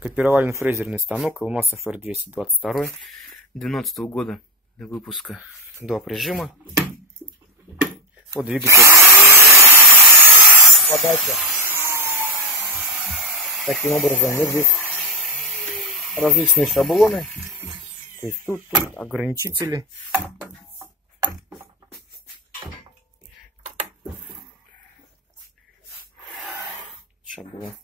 Копировально-фрезерный станок Elmas FR222 2012 года выпуска. Два прижима. Вот двигатель. Подача. Таким образом, вот здесь различные шаблоны. То есть тут ограничители. Шаблон.